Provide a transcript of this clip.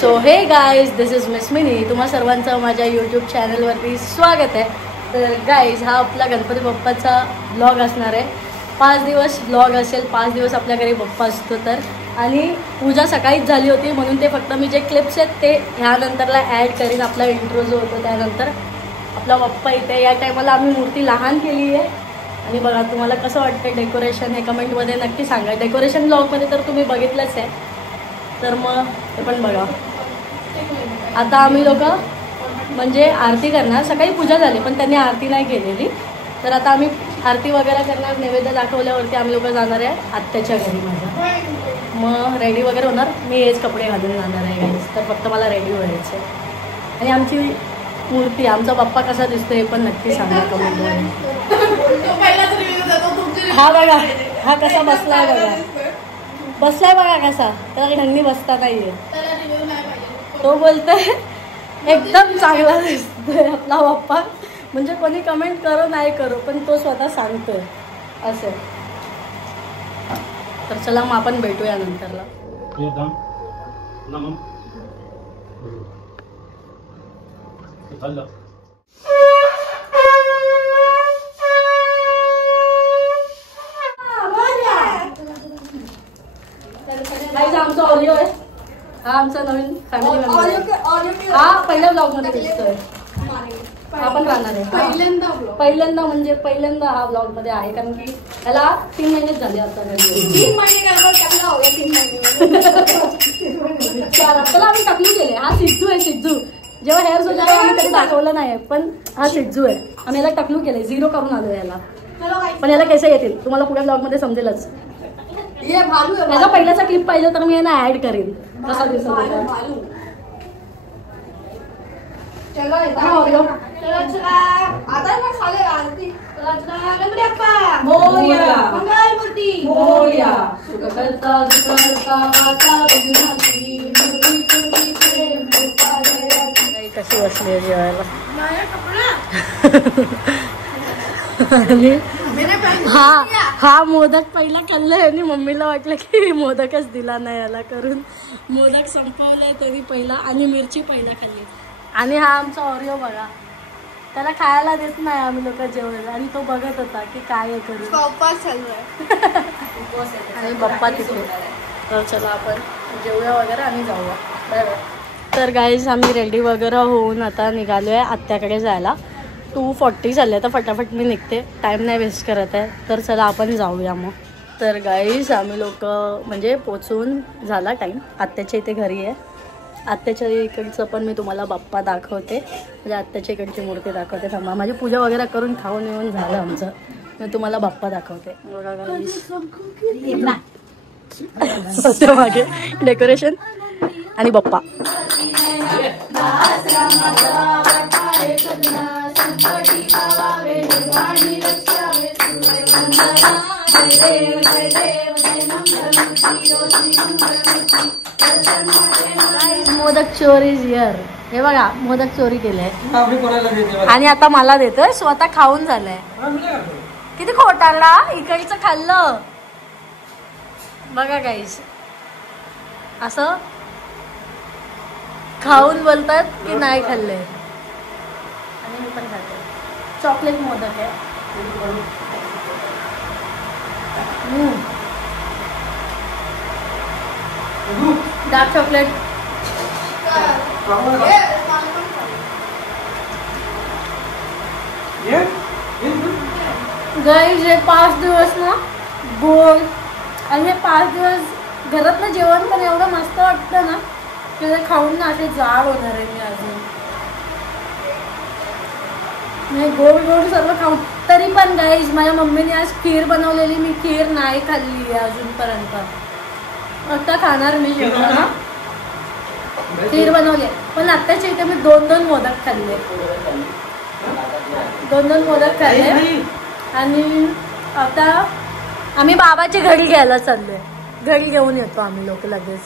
So हे guys, this is miss mini. तुम्हा सर्वांचं माझ्या यूट्यूब चॅनलवरती स्वागत आहे. तर गाईज, हा आपला गणपती बाप्पाचा ब्लॉग असणार आहे. 5 दिवस ब्लॉग असेल. 5 दिवस आपल्या घरी बाप्पा असतो. तर आणि पूजा सकाळीच झाली होती म्हणून ते फक्त मी जे क्लिप्स आहेत ते ह्यानंतरला ॲड करीन. आपला इंट्रो जो होतो त्यानंतर आपला बाप्पा इथे. या टायमाला आम्ही मूर्ती लहान केली आहे. आणि बघा तुम्हाला कसं वाटतं डेकोरेशन हे कमेंटमध्ये नक्की सांगा. डेकोरेशन ब्लॉगमध्ये तर तुम्ही बघितलंच आहे, तर मग ते पण बघा. आता आम्ही लोक म्हणजे आरती करणार. सकाळी पूजा झाली पण त्यांनी आरती नाही केलेली, तर आता आम्ही आरती वगैरे करणार. नैवेद्य दाखवल्यावरती आम्ही लोक जाणार आहे आत्याच्या घरी माझ्या. मग रेडी वगैरे होणार. मी हेच कपडे घालून जाणार आहे गाईस, तर फक्त मला रेडी व्हायचं आहे. आणि आमची मूर्ती, आमचा बाप्पा कसा दिसतो हे पण नक्की सांगा कमेंटमध्ये. हा बघा, हा कसा बसलाय बघा. बसलाय बघा कसा. त्याला ढंगी बसता नाहीये. तो बोलतोय एकदम चांगला दिसतोय आपला बाप्पा. म्हणजे कोणी कमेंट करो नाही करो पण तो स्वतः सांगतोय असं. तर चला मग आपण भेटूया नंतरला. आमचा ऑडिओ आहे. हा आमचा नवीन फॅमिली मेंबर. हा पहिल्या ब्लॉग मध्ये दिसतोय. आपण राहणार आहे पहिल्यांदा म्हणजे पहिल्यांदा हा ब्लॉग मध्ये आहे. कारण की त्याला 3 महिनेच झाले आता. 3 महिने त्याला आम्ही टकलू केले. हा सिद्धू आहे. सिद्धू जेव्हा हेअर सोल आम्ही कधी दाखवलं नाही पण हा सिद्धू आहे. आम्ही याला टकलू केले. 0 करून आलो याला. पण याला केस येतील तुम्हाला पुढे ब्लॉग मध्ये समजेलच. त्याचा पहिल्याचा क्लिप पाहिजे तर मी यांना ऍड करेन. कसा दिसत कशी बसली आहे जेवायला. हा मोदक पहिला खाल्लाय आणि मम्मीला वाटलं की मोदकच दिला नाही याला करून. मोदक संपवलाय तरी पहिला आणि मिरची पहिला खाल्ली. आणि हा आमचा ऑरिओ बघा, त्याला खायला देत नाही आम्ही लोक जेवायला. आणि तो बघत होता की काय करू. आणि बाप्पा तिथे. तर चला आपण जेवूया वगैरे आणि जाऊया. Bye bye. तर गाईज, आम्ही रेडी वगैरे होऊन आता निघालो आहे आत्याकडे जायला. 2:40 झाले. तर फटाफट मी निघते. टाईम नाही वेस्ट करत आहे. तर चला आपण जाऊया मग. तर गाईज, आम्ही लोक म्हणजे पोचून झाला टाईम. आत्याच्या इथे घरी आहे. आत्याच्या इकडचं पण मी तुम्हाला बाप्पा दाखवते. म्हणजे आत्याच्या इकडची मूर्ती दाखवते. थांबा, माझी पूजा वगैरे करून खाऊन येऊन झालं आमचं. मी तुम्हाला बाप्पा दाखवते. बघा गाईज, मागे डेकोरेशन आणि बाप्पा. मोदक चोरी हिअर. हे बघा, मोदक चोरी केलंय आणि आता मला देतोय. स्वतः खाऊन झालंय. किती खोटारडा. इकडचं खाल्लं बघा गाईस. असं खाऊन बोलतात की नाही खाल्लंय. आणि मी पण खाते. चॉकलेट मोदक आहे. Dark chocolate. गाईज, हे 5 दिवस ना गोड. आणि हे 5 दिवस घरातलं जेवण पण एवढं मस्त वाटतं ना की ते खाऊन ना असे जाड होणार आहे मी अजून. गोड गोड सर्व खाऊन. तरी पण गाईज, माझ्या मम्मीने आज खीर बनवलेली. मी खीर नाही खाल्ली आहे अजूनपर्यंत. आता खाणार मी जेवण. खीर बनवली पण आत्ताच्या इथे मी 2-2 मोदक खाल्ले. 2-2 मोदक खाल्ले. आणि आता आम्ही बाबाच्या घरी घ्यायला चाललोय. घरी घेऊन येतो आम्ही लोक लगेच.